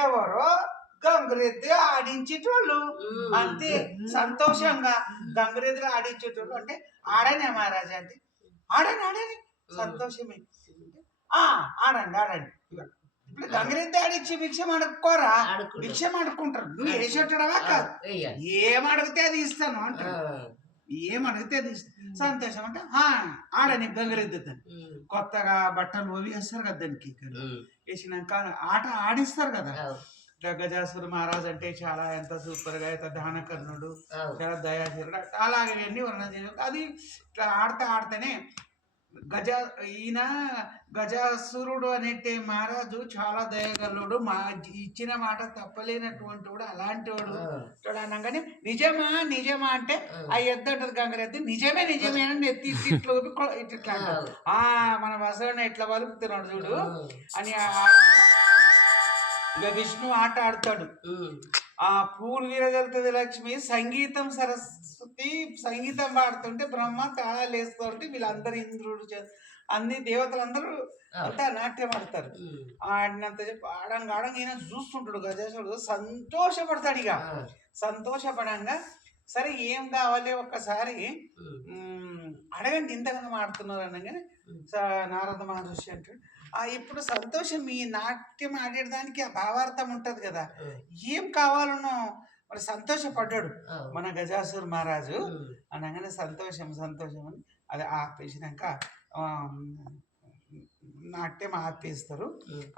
ఎవరో గంగరెద్దు ఆడించేటోళ్ళు అంతే. సంతోషంగా గంగరెద్దులు ఆడించేటోళ్ళు అంటే ఆడనే మహారాజా అంటే ఆడని ఆడని సంతోషమే. ఆడండి ఆడండి. ఇప్పుడు గంగరెద్దు ఆడిచ్చి భిక్ష అడుక్కోరా, భిక్ష అడుక్కుంటారు. నువ్వు వేసేటడవా కాదు, ఏం అడిగితే అది ఇస్తాను అంటారు. ఏం అడిగితే అది సంతోషం అంటే ఆడని గంగరెద్దు. కొత్తగా బట్టలు అవి వేస్తారు కదా దానికి, వేసినాక ఆట ఆడిస్తారు కదా. గజాసుర మహారాజు అంటే చాలా ఎంత సూపర్ గా ఎంత దానకర్ణుడు, చాలా దయాశీరుడు, అలాగే అన్ని వర్ణన. అది ఇట్లా ఆడితేనే ఈయన గజాసురుడు అనేటి మహారాజు చాలా దయగలుడు, ఇచ్చిన మాట తప్పలేనటువంటి వాడు, అలాంటి వాడు అనగానే నిజమా నిజమా అంటే ఆ ఎద్దు అంటది గంగరెద్దు, నిజమే నిజమే అని ఎత్తి ఇట్లా మన వసవని ఎట్లా వలుపుతున్నాడు చూడు అని. ఇక విష్ణు ఆట ఆడతాడు. ఆ పూలు వీరగలుగుతుంది లక్ష్మి, సంగీతం సరస్వతి సంగీతం పాడుతుంటే బ్రహ్మ తాళాలు వేస్తుంటే వీళ్ళందరూ ఇంద్రుడు అన్ని దేవతలందరూ అంతా నాట్యం ఆడతారు. ఆడినంత చెప్పి ఆడంగా ఈయన చూస్తుంటాడు గజేశ్వరుడు, సంతోషపడతాడు. ఇక సంతోషపడంగా సరే ఏం కావాలి ఒక్కసారి అడగండి, ఇంతగానో ఆడుతున్నారు అనగానే నారద మహర్షి అంటాడు, ఇప్పుడు సంతోషం మీ నాట్యం ఆడేదానికి ఆ భావార్థం ఉంటది కదా, ఏం కావాలనో మరి సంతోషపడ్డాడు మన గజాసుర మహారాజు అనగానే సంతోషం సంతోషం అని అది ఆపేసినాక నాట్యం ఆపేస్తారు.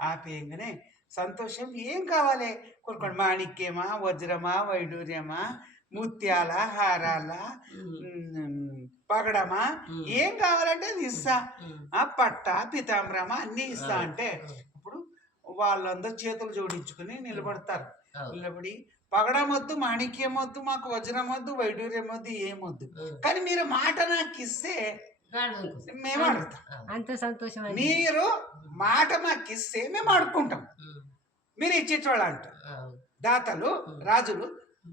ఆపేయంగానే సంతోషం ఏం కావాలి కొనుక్కోండి, మాణిక్యమా వజ్రమా వైడూర్యమా ముత్యాల హారాల పగడమా ఏం కావాలంటే అది ఇస్తా, పట్ట పితాంబరమా అన్ని ఇస్తా అంటే ఇప్పుడు వాళ్ళందరూ చేతులు జోడించుకుని నిలబడతారు. నిలబడి పగడం వద్దు, మాణిక్యం వద్దు, మాకు వజ్రం వద్దు, వైడూర్యం వద్దు, ఏమొద్దు, కానీ మీరు మాట నాకు ఇస్తే మేము అడుగుతాం. అంత సంతోషం. మీరు మాట మాకు ఇస్తే మేము అడుక్కుంటాం. మీరు ఇచ్చేటోళ్ళు అంటారు దాతలు రాజులు,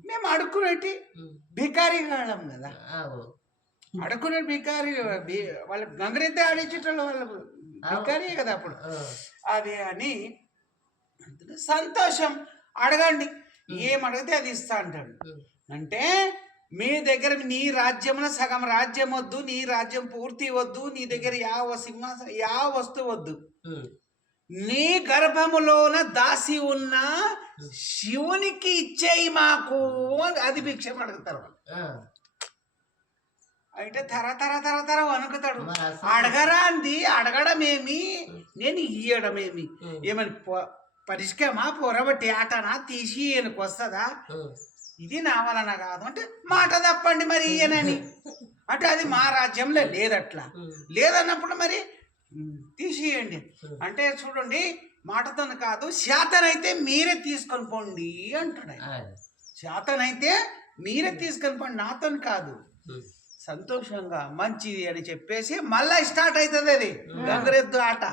మేము అడుక్కునేటి భికారీ వాళ్ళం కదా, అడుక్కునే భికారీ. వాళ్ళ గంగరెద్దే ఆడించేటోళ్ళు వాళ్ళ భికారీ కదా అప్పుడు. అది అని సంతోషం అడగండి, ఏం అడిగితే అది ఇస్తా అంటాడు. అంటే మీ దగ్గర నీ రాజ్యమున సగం రాజ్యం వద్దు, నీ రాజ్యం పూర్తి వద్దు, నీ దగ్గర సింహాసనం వస్తువు వద్దు, నీ గర్భములోన దాసి ఉన్న శివునికి ఇచ్చేయి మాకు అది భిక్షం అడుగుతారు. అయితే తర వణుకుతాడు. అడగరా అంది, అడగడమేమి నేను ఇయ్యడమేమి, ఏమని పరిష్కమా పొరబట్టి ఆటనా తీసి ఈయనకు వస్తుందా, ఇది నా వలన కాదు అంటే మాట తప్పండి మరి ఈయనని అంటే అది మా రాజ్యంలో లేదట్లా. లేదన్నప్పుడు మరి తీసేయండి అంటే చూడండి మాటతో కాదు, శాతనైతే మీరే తీసుకొని పోండి అంటాడు. శాతనైతే మీరే తీసుకొని పోండి, నాతో కాదు. సంతోషంగా మంచిది అని చెప్పేసి మళ్ళా స్టార్ట్ అవుతుంది అది గంగరెద్దు ఆట.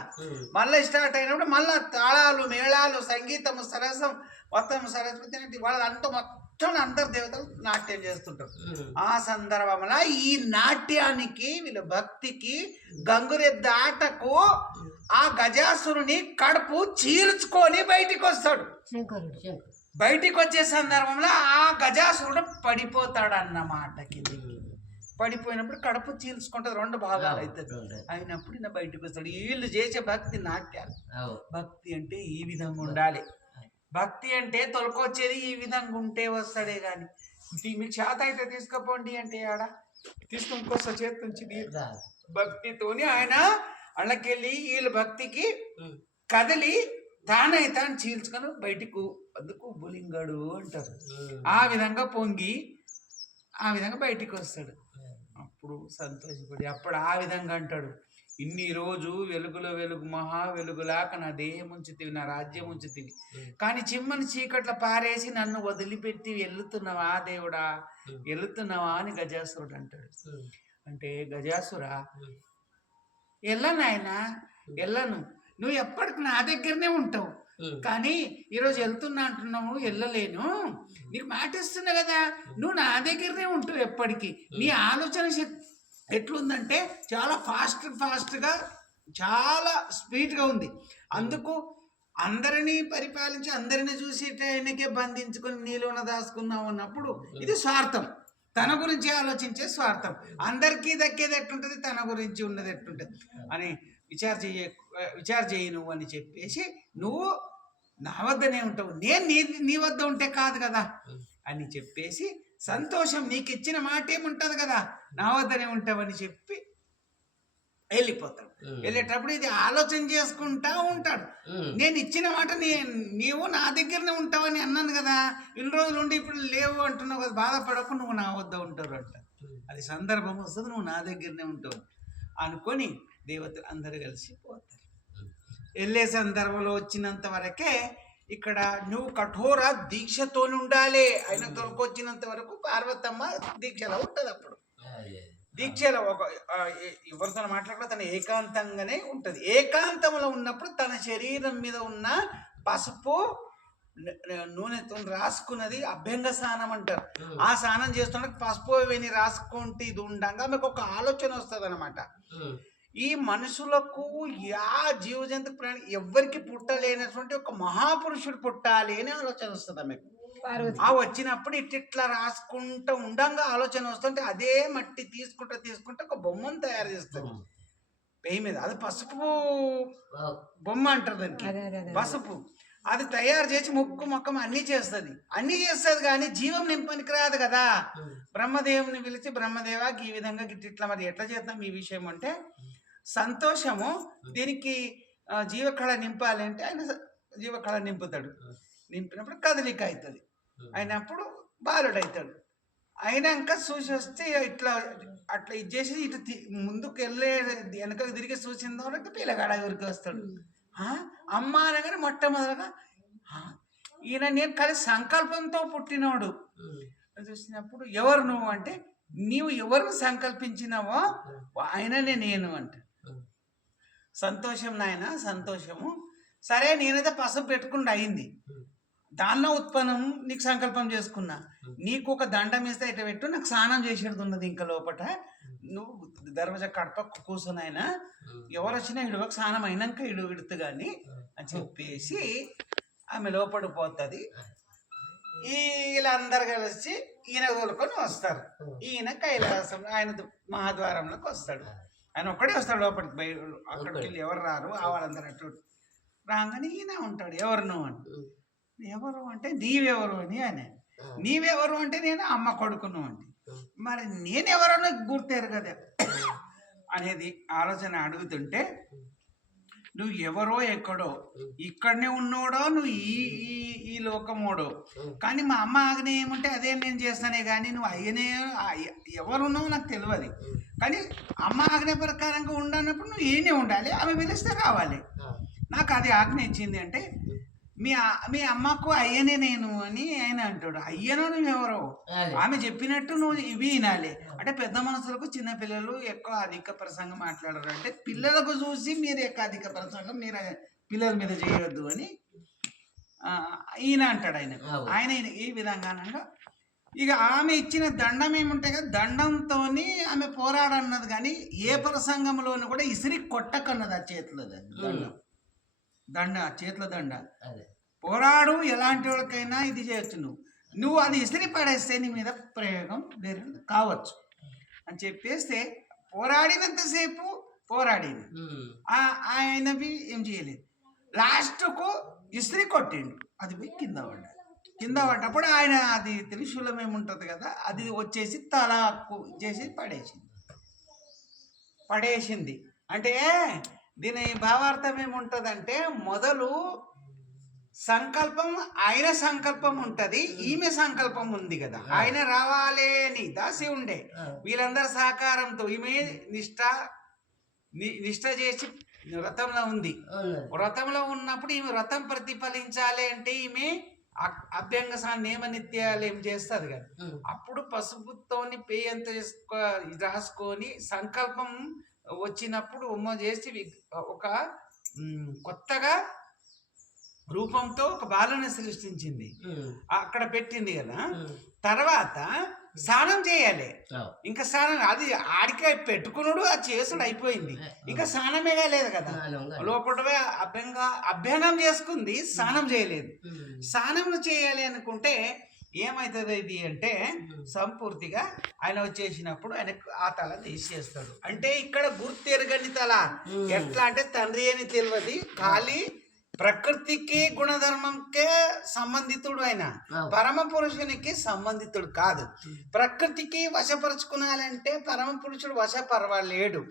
మళ్ళీ స్టార్ట్ అయినప్పుడు మళ్ళా తాళాలు మేళాలు సంగీతము సరసం మొత్తం సరస్వతి వాళ్ళంతా మొత్తం అందరు దేవతలు నాట్యం చేస్తుంటారు. ఆ సందర్భంలో ఈ నాట్యానికి వీళ్ళ భక్తికి గంగురెద్దు ఆటకు ఆ గజాసురుని కడుపు చీల్చుకొని బయటికి వస్తాడు. బయటికి వచ్చే సందర్భంలో ఆ గజాసురుడు పడిపోతాడు అన్నమాట. కిందికి పడిపోయినప్పుడు కడుపు చీల్చుకుంటుంది, రెండు భాగాలు అవుతుంది. అయినప్పుడు ఈయన బయటకు వస్తాడు. వీళ్ళు చేసే భక్తి నాట్యాలు. భక్తి అంటే ఈ విధంగా ఉండాలి. భక్తి అంటే తొలకొచ్చేది ఈ విధంగా ఉంటే వస్తాడే కానీ మీకు చేత అయితే తీసుకుపోండి అంటే ఆడ తీసుకొస్తా చేతి నుంచి భక్తితోని ఆయన అళ్ళకెళ్ళి వీళ్ళ భక్తికి కదిలి తానైతే చీల్చుకొని బయటకు అందుకు బులింగాడు అంటారు. ఆ విధంగా పొంగి ఆ విధంగా బయటికి వస్తాడు. అప్పుడు సంతోషపడి అప్పుడు ఆ విధంగా అంటాడు, ఇన్ని రోజు వెలుగులో వెలుగు మహా వెలుగులాక నా దేహం ఉంచుతీవి, నా రాజ్యం ఉంచుతీవి, కానీ చిమ్మని చీకట్ల పారేసి నన్ను వదిలిపెట్టి వెళ్తున్నావా దేవుడా, వెళుతున్నావా అని గజాసురుడు అంటాడు. అంటే గజాసురా వెళ్ళను ఆయన వెళ్ళను, నువ్వు ఎప్పటికి నా దగ్గరనే ఉంటావు, కానీ ఈరోజు వెళ్తున్నా అంటున్నావు వెళ్ళలేను, నీకు మాట ఇస్తున్నా కదా, నువ్వు నా దగ్గరనే ఉంటావు ఎప్పటికీ. నీ ఆలోచన శక్తి ఎట్లుందంటే చాలా ఫాస్ట్గా చాలా స్పీడ్గా ఉంది. అందుకు అందరినీ పరిపాలించి అందరినీ చూసి ఆయనకే బంధించుకొని నీలోన దాచుకున్నావు అన్నప్పుడు ఇది స్వార్థం. తన గురించి ఆలోచించే స్వార్థం. అందరికీ దక్కేది ఎట్లుంటుంది, తన గురించి ఉన్నది ఎట్లుంటుంది అని విచార చేయి నువ్వు అని చెప్పేసి, నువ్వు నా వద్దనే ఉంటావు, నేను నీ వద్ద ఉంటే కాదు కదా అని చెప్పేసి, సంతోషం నీకు ఇచ్చిన మాట ఏముంటుంది కదా, నా వద్దనే ఉంటావని చెప్పి వెళ్ళిపోతాడు. వెళ్ళేటప్పుడు ఇది ఆలోచన చేసుకుంటా ఉంటాడు. నేను ఇచ్చిన మాట నీవు నా దగ్గరనే ఉంటావని అన్నాను కదా, ఇన్ని రోజులు ఉండి ఇప్పుడు లేవు అంటున్నావు కదా, బాధపడకు, నువ్వు నా వద్ద ఉంటావు అంట. అది సందర్భం వస్తుంది, నువ్వు నా దగ్గరనే ఉంటావు అనుకొని దేవతలు అందరు కలిసి పోతారు. వెళ్ళే సందర్భంలో వచ్చినంత వరకే ఇక్కడ నువ్వు కఠోర దీక్షతో ఉండాలి. ఆయన తొలకొచ్చినంత వరకు పార్వతమ్మ దీక్షలో ఉంటుంది. అప్పుడు దీక్షలో ఒక ఎవరితో మాట్లాడకుండా తన ఏకాంతంగానే ఉంటుంది. ఏకాంతంలో ఉన్నప్పుడు తన శరీరం మీద ఉన్న పసుపు నూనెతో రాసుకున్నది అభ్యంగ స్నానం అంటారు. ఆ స్నానం చేస్తున్న పసుపు ఇవన్నీ రాసుకుంటే ఇది ఉండగా మీకు ఒక ఆలోచన వస్తుంది అనమాట. ఈ మనుషులకు జీవ జంతు ప్రాణి ఎవరికి పుట్టలేనటువంటి ఒక మహాపురుషుడు పుట్టాలి అని ఆలోచన వస్తుంది మీకు. ఆ వచ్చినప్పుడు ఇట్లా రాసుకుంటూ ఉండంగా ఆలోచన వస్తుంటే అదే మట్టి తీసుకుంటూ ఒక బొమ్మను తయారు చేస్తుంది పెయి మీద. అది పసుపు బొమ్మ అంటారు దానికి, పసుపు. అది తయారు చేసి ముక్కు మొక్కం అన్ని చేస్తుంది కానీ జీవం నింపనికి రాదు కదా. బ్రహ్మదేవుని పిలిచి, బ్రహ్మదేవాకి ఈ విధంగా ఇట్లా మరి ఎట్లా చేద్దాం ఈ విషయం అంటే, సంతోషము దీనికి జీవకళ నింపాలి అంటే ఆయన జీవకళ నింపుతాడు. నింపినప్పుడు కదలిక అవుతుంది, అయినప్పుడు బాలుడు అవుతాడు. అయినాక చూసి వస్తే ఇట్లా అట్లా ఇచ్చేసి ఇటు ముందుకు వెళ్ళే వెనకకు తిరిగి చూసిన వరకు పిల్లగాడ ఊరికి వస్తాడు. అమ్మ అనగానే మొట్టమొదటిగా ఈయన నేను కలిసి సంకల్పంతో పుట్టినోడు చూసినప్పుడు, ఎవరు నువ్వు అంటే, నీవు ఎవరిని సంకల్పించినావో ఆయననే నేను అంట. సంతోషం నాయన, సంతోషము. సరే నేనైతే పసుపు పెట్టుకుండా అయింది, దానిలో ఉత్పన్నం నీకు సంకల్పం చేసుకున్నా, నీకు ఒక దండం ఇస్తే ఇట్లా పెట్టు, నాకు స్నానం చేసేది ఉన్నది ఇంకా లోపల, నువ్వు దర్వాజా కడప కూర్చునైనా ఎవరు వచ్చినా ఇడువకు స్నానం అయినాక ఇడుతు కానీ అని చెప్పేసి ఆమె లోపలికి పోతుంది. వీళ్ళందరు కలిసి ఈయన తోలుకొని వస్తారు. ఈయన కైలాసం ఆయన మహాద్వారంలోకి వస్తాడు. ఆయన ఒక్కడే వస్తాడు లోపలికి. అక్కడికి వెళ్ళి ఎవరు రారు, ఆ వాళ్ళందరూ అటు రాగానే ఈయన ఉంటాడు. ఎవరు నువ్వు అంటే, ఎవరు అంటే నీవెవరు అని. ఆయన నీవెవరు అంటే నేను అమ్మ కొడుకును అంటే, మరి నేనెవరో గుర్తారు కదా అనేది ఆలోచన అడుగుతుంటే, నువ్వు ఎవరో ఎక్కడో, ఇక్కడనే ఉన్నోడో నువ్వు ఈ లోకమోడో, కానీ మా అమ్మ ఆజ్ఞ ఏముంటే అదే నేను చేస్తానే కానీ నువ్వు అయ్యనే ఎవరున్నావు నాకు తెలియదు. కానీ అమ్మ ఆజ్ఞ ప్రకారంగా ఉండనప్పుడు నువ్వు ఈయనే ఉండాలి, ఆమె పిలిస్తే రావాలి. నాకు అది ఆజ్ఞ ఇచ్చింది అంటే, మీ అమ్మకు అయ్యనే నేను అని ఆయన అంటాడు. అయ్యనో నువ్వెవరో, ఆమె చెప్పినట్టు నువ్వు ఇవి వినాలి అంటే. పెద్ద మనసులకు చిన్న పిల్లలు ఎక్కువ అధిక ప్రసంగం మాట్లాడరు అంటే, పిల్లలకు చూసి మీరు ఎక్కువ అధిక ప్రసంగం మీరు పిల్లల మీద చేయవద్దు అని ఈయన అంటాడు. ఆయన ఈ విధంగా అనగా, ఇక ఆమె ఇచ్చిన దండం ఏముంటాయి కదా, దండంతో ఆమె పోరాడన్నది. కానీ ఏ ప్రసంగంలోనూ కూడా ఇసిరి కొట్టకన్నది ఆ చేతిలో దండ, చేతుల దండ. పోరాడు, ఎలాంటి వాళ్ళకైనా ఇది చేయొచ్చు, నువ్వు అది ఇసిరి పడేస్తే నీ మీద ప్రయోగం కావచ్చు అని చెప్పేస్తే, పోరాడినంతసేపు పోరాడింది, ఆయనవి ఏం చేయలేదు. లాస్ట్కు ఇస్త్రీ కొట్టిండు, అది పోయి కింద పడ్డప్పుడు ఆయన అది త్రిశూలం ఏముంటుంది కదా, అది వచ్చేసి తల చేసి పడేసింది. అంటే దీని భావార్థం ఏముంటుందంటే, మొదలు సంకల్పం ఆయన సంకల్పం ఉంటుంది, ఈమె సంకల్పం ఉంది కదా, ఆయన రావాలి అని దాసి ఉండే. వీళ్ళందరి సహకారంతో ఈమె నిష్ఠ చేసి వ్రతంలో ఉంది. వ్రతంలో ఉన్నప్పుడు ఈమె వ్రతం ప్రతిఫలించాలి అంటే ఈమె అభ్యంగ నియమనిత్యాలు ఏం చేస్తుంది కదా, అప్పుడు పసుపుతోని పేయంత రాసుకొని సంకల్పం వచ్చినప్పుడు ఉమ్మ చేసి ఒక కొత్తగా రూపంతో ఒక బాలను సృష్టించింది, అక్కడ పెట్టింది కదా. తర్వాత స్నానం చేయాలి. ఇంకా స్నానం అది ఆడికాయ పెట్టుకున్నాడు ఆ చేసుడు అయిపోయింది, ఇంకా స్నానమే కాలేదు కదా. లోపల అభ్యంగం చేసుకుంది, స్నానం చేయలేదు. స్నానం చేయాలి అనుకుంటే ఏమవుతుంది ఇది అంటే సంపూర్తిగా ఆయన వచ్చేసినప్పుడు ఆయనకు ఆ తల తీసేస్తాడు. అంటే ఇక్కడ గుర్తెరగని తల. ఎట్లా అంటే తండ్రి అని తెలియదు, ఖాళీ ప్రకృతికి గుణధర్మంకే సంబంధితుడు, ఆయన పరమ పురుషునికి సంబంధితుడు కాదు. ప్రకృతికి వశపరుచుకున్నాలంటే పరమ పురుషుడు వశపరవలేడు,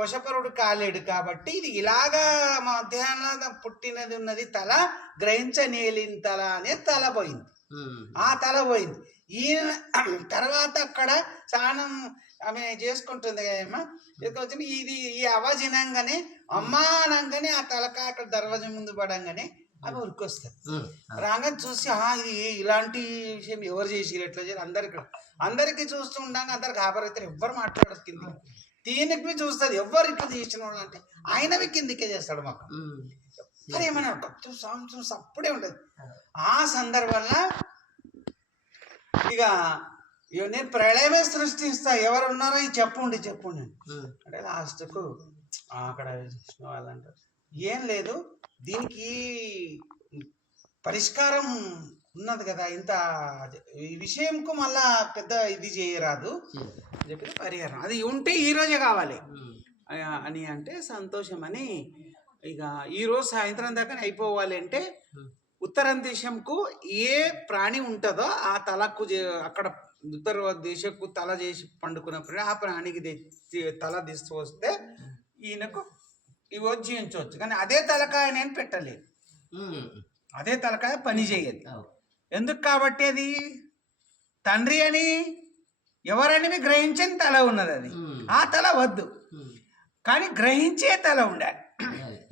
వశపరుడు కాలేడు. కాబట్టి ఇది ఇలాగా మధ్యాహ్నం పుట్టినది ఉన్నది తల, గ్రహించనేలిన తల అనే తల పోయింది. ఆ తల పోయింది. ఈయన తర్వాత అక్కడ స్నానం ఆమె చేసుకుంటుంది కదమ్మా, చేసుకొచ్చి ఇది ఈ ఆవాజ్ వినంగానే అమ్మా అనగానే ఆ తలకాయ అక్కడ దర్వాజా ముందు పడంగానే అవి ఉరికొస్తారు. రాగా చూసి ఇది ఇలాంటి విషయం ఎవరు చేసిరు, ఎట్లా చేసి అందరికి చూస్తూ ఉండగా అందరికి ఆపరైతారు, ఎవ్వరు మాట్లాడరు. కింద దీనికి చూస్తుంది ఎవరు ఇట్లా చేసిన వాళ్ళు అంటే ఆయనవి కిందికే చేస్తాడు మాకు. మరి ఏమన్నా సంవత్సరం అప్పుడే ఉంటుంది. ఆ సందర్భంలో ఇక నేను ప్రళయమే సృష్టిస్తా, ఎవరు ఉన్నారో ఇది చెప్పుండి అంటే లాస్ట్కు అక్కడ వాళ్ళంటారు ఏం లేదు, దీనికి పరిష్కారం ఉన్నది కదా, ఇంత ఈ విషయంకు మళ్ళా పెద్ద ఇది చేయరాదు చెప్పి పరిహారం అది ఉంటే ఈరోజే కావాలి అని అంటే సంతోషం అని. ఇక ఈరోజు సాయంత్రం దాకా అయిపోవాలి అంటే ఉత్తర దేశంకు ఏ ప్రాణి ఉంటుందో ఆ తలకు అక్కడ ఉత్తర దేశకు తల చేసి పండుకున్నప్పుడు ఆ ప్రాణికి తల తీసుకొస్తే ఈయనకు ఇవో జీవించవచ్చు. కానీ అదే తలకాయ నేను పెట్టలేదు, అదే తలకాయ పని చేయదు. ఎందుకు కాబట్టి అది తండ్రి అని ఎవరని గ్రహించని తల ఉన్నది, అది ఆ తల వద్దు. కానీ గ్రహించే తల ఉండాలి.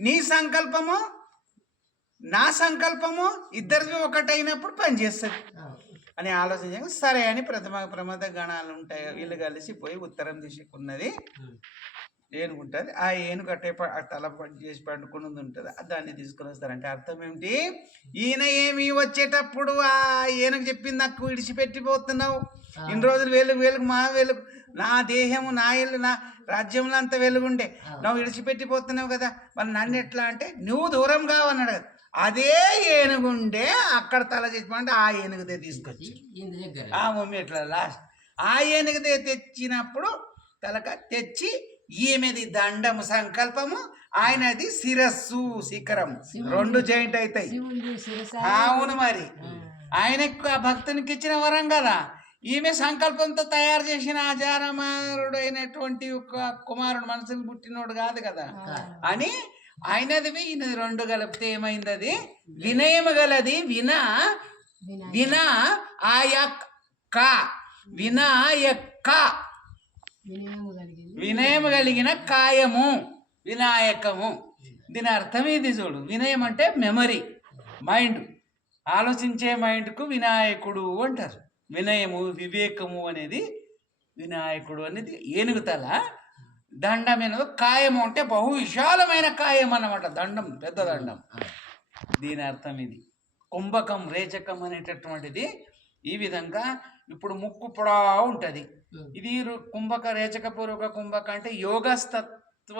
నీ సంకల్పము నా సంకల్పము ఇద్దరిది ఒకటైనప్పుడు పనిచేస్తుంది అని ఆలోచించగా సరే అని ప్రమాద గణాలు ఉంటాయి, వీళ్ళు కలిసిపోయి ఉత్తరం దిశకున్నది ఏనుగుంటుంది. ఆ ఏనుగు అట్టే తల చేసి పండుకున్నది ఉంటుంది, దాన్ని తీసుకుని వస్తారంటే అర్థం ఏమిటి, ఈయన ఏమి వచ్చేటప్పుడు ఆ ఏనుగు చెప్పింది నాకు విడిచిపెట్టిపోతున్నావు, ఇన్ని రోజులు వెలుగు మా వెలుగు, నా దేహము నా ఇల్లు నా రాజ్యంలో అంత వెలుగుండే నువ్వు విడిచిపెట్టిపోతున్నావు కదా, మరి నన్ను ఎట్లా అంటే నువ్వు దూరం కావన్నాడు కదా. అదే ఏనుగుండే అక్కడ తల చేసి ఆ ఏనుగుదే తీసుకొచ్చి ఆ మమ్మీ ఎట్లా లాస్ట్ ఆ ఏనుగుదే తెచ్చినప్పుడు తలక తెచ్చి ఈమెది దండము సంకల్పము, ఆయనది శిరస్సు శిఖరం, రెండు జాయింట్ అవుతాయి. అవును, మరి ఆయనకు ఆ భక్తునికి ఇచ్చిన వరం కదా. ఈమె సంకల్పంతో తయారు చేసిన ఆచారమారుడు అయినటువంటి ఒక కుమారుడు, మనసుని పుట్టినోడు కాదు కదా అని ఆయనది ఈయనది రెండు కలిపితే ఏమైంది, అది వినయము గలది. వినయము కలిగిన కాయము వినాయకము. దీని అర్థం ఇది చూడు, వినయం అంటే మెమరీ, మైండ్, ఆలోచించే మైండ్కు వినాయకుడు అంటారు. వినయము వివేకము అనేది వినాయకుడు అనేది ఏనుగుతల. దండం అనేది కాయము అంటే బహు విశాలమైన కాయం అన్నమాట, దండం పెద్ద దండం. దీని అర్థం ఇది. కుంభకం రేచకం అనేటటువంటిది ఈ విధంగా. ఇప్పుడు ముక్కు పొడా ఉంటుంది, ఇది కుంభక రేచక పూర్వక కుంభక అంటే యోగస్తత్వ